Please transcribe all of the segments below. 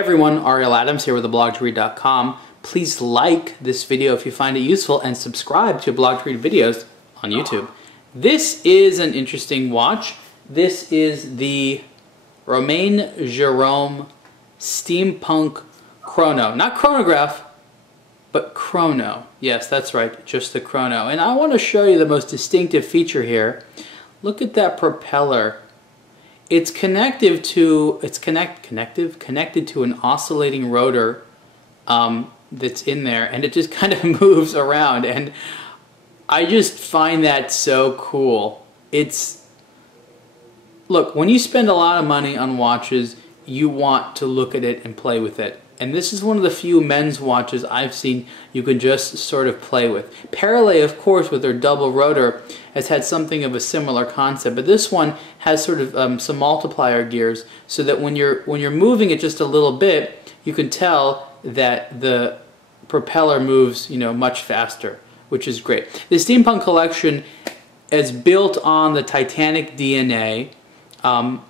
everyone, Ariel Adams here with theblogtoread.com. Please like this video if you find it useful and subscribe to Blog to Read videos on YouTube. This is an interesting watch. This is the Romain Jerome Steampunk Chrono. Not chronograph, but chrono. Yes, that's right, just the chrono. And I want to show you the most distinctive feature here. Look at that propeller. It's connected to an oscillating rotor that's in there, and it just kind of moves around, and I just find that so cool. Look, when you spend a lot of money on watches, you want to look at it and play with it. And this is one of the few men's watches I've seen you can just sort of play with. Parallel, of course, with their double rotor, has had something of a similar concept, but this one has sort of some multiplier gears, so that when you're moving it just a little bit, you can tell that the propeller moves, much faster, which is great. The Steampunk collection is built on the Titanic DNA, and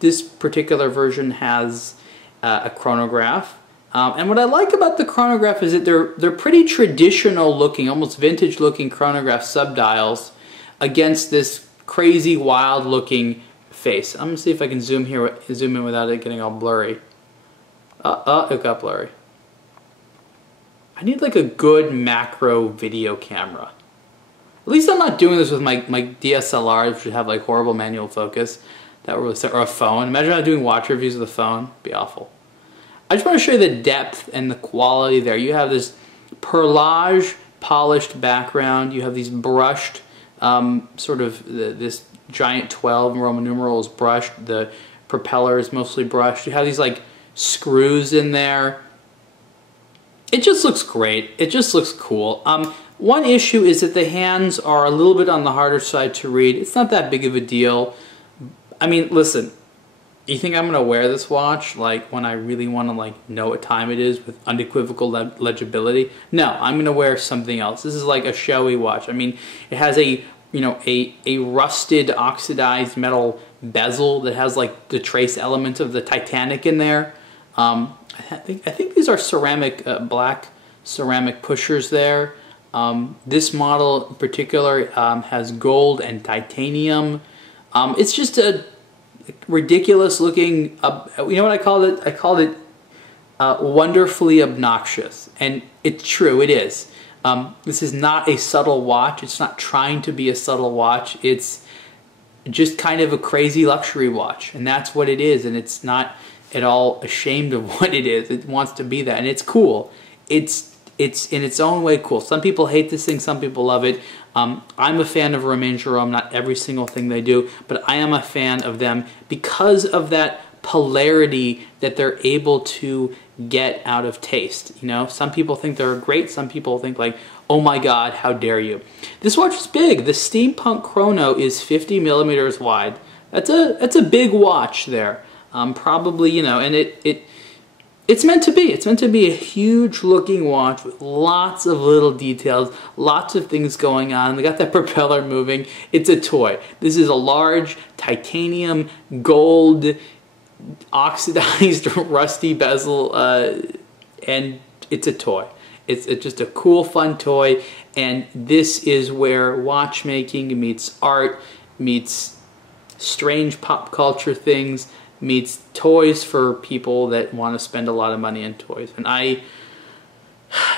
this particular version has a chronograph. And what I like about the chronograph is that they're pretty traditional looking, almost vintage looking chronograph subdials against this crazy wild looking face. I'm gonna see if I can zoom in without it getting all blurry. It got blurry. I need like a good macro video camera. At least I'm not doing this with my DSLR, which would have like horrible manual focus. Or a phone. Imagine not doing watch reviews with a phone. It'd be awful. I just want to show you the depth and the quality there. You have this perlage polished background. You have these brushed, this giant 12 Roman numerals brushed. The propeller is mostly brushed. You have these like screws in there. It just looks great. It just looks cool. One issue is that the hands are a little bit on the harder side to read. It's not that big of a deal. I mean, listen, you think I'm going to wear this watch like when I really want to like know what time it is with unequivocal legibility? No, I'm going to wear something else. This is like a showy watch. I mean, it has a rusted oxidized metal bezel that has like the trace element of the Titanic in there. I think these are ceramic, black ceramic pushers there. This model in particular has gold and titanium. It's just a ridiculous looking, you know what I called it? I called it wonderfully obnoxious. And it's true, it is. This is not a subtle watch. It's not trying to be a subtle watch. It's just kind of a crazy luxury watch. And that's what it is. And it's not at all ashamed of what it is. It wants to be that. And it's cool. It's in its own way cool. Some people hate this thing, some people love it. I'm a fan of Romain Jerome, not every single thing they do, but I am a fan of them because of that polarity that they're able to get out of taste. Some people think they're great, some people think like, oh my god, how dare you. This watch is big. The Steampunk Chrono is 50 millimeters wide. That's a big watch there. Probably, and it's meant to be. It's meant to be a huge looking watch with lots of little details, lots of things going on. They got that propeller moving. It's a toy. This is a large titanium, gold, oxidized, rusty bezel, and it's a toy. It's just a cool, fun toy, and this is where watchmaking meets art, meets strange pop culture things, meets toys for people that want to spend a lot of money on toys. And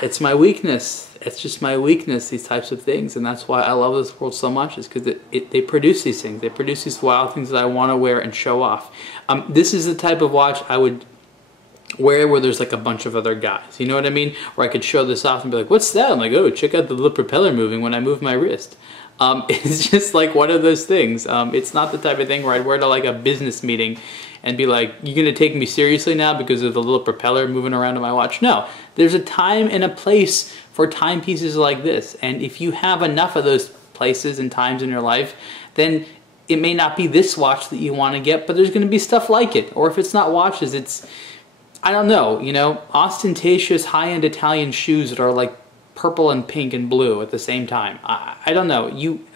it's my weakness. It's just my weakness, these types of things. And that's why I love this world so much, is because they produce these things. They produce these wild things that I want to wear and show off. This is the type of watch I would wear where there's like a bunch of other guys. You know what I mean? Where I could show this off and be like, what's that? I'm like, oh, check out the little propeller moving when I move my wrist. It's just like one of those things. It's not the type of thing where I'd wear to like a business meeting and be like, you gonna take me seriously now because of the little propeller moving around in my watch? No, there's a time and a place for timepieces like this. And if you have enough of those places and times in your life, then it may not be this watch that you want to get, but there's gonna be stuff like it. Or if it's not watches, it's, I don't know, ostentatious high-end Italian shoes that are like purple and pink and blue at the same time. I don't know.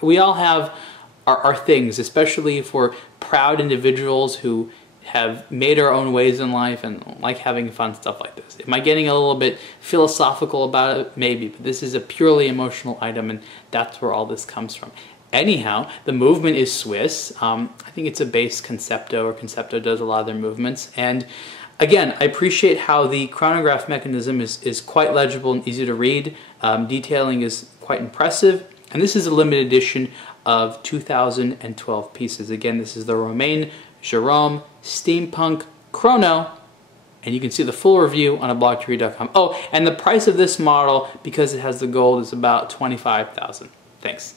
We all have our things, especially for proud individuals who have made our own ways in life and like having fun stuff like this. Am I getting a little bit philosophical about it? Maybe, but this is a purely emotional item, and that's where all this comes from. Anyhow, the movement is Swiss. I think it's a base Concepto, or Concepto does a lot of their movements. And again, I appreciate how the chronograph mechanism is quite legible and easy to read. Detailing is quite impressive. And this is a limited edition of 2012 pieces. Again, this is the Romain Jerome Steampunk Chrono. And you can see the full review on ablogtheory.com. Oh, and the price of this model, because it has the gold, is about $25,000. Thanks.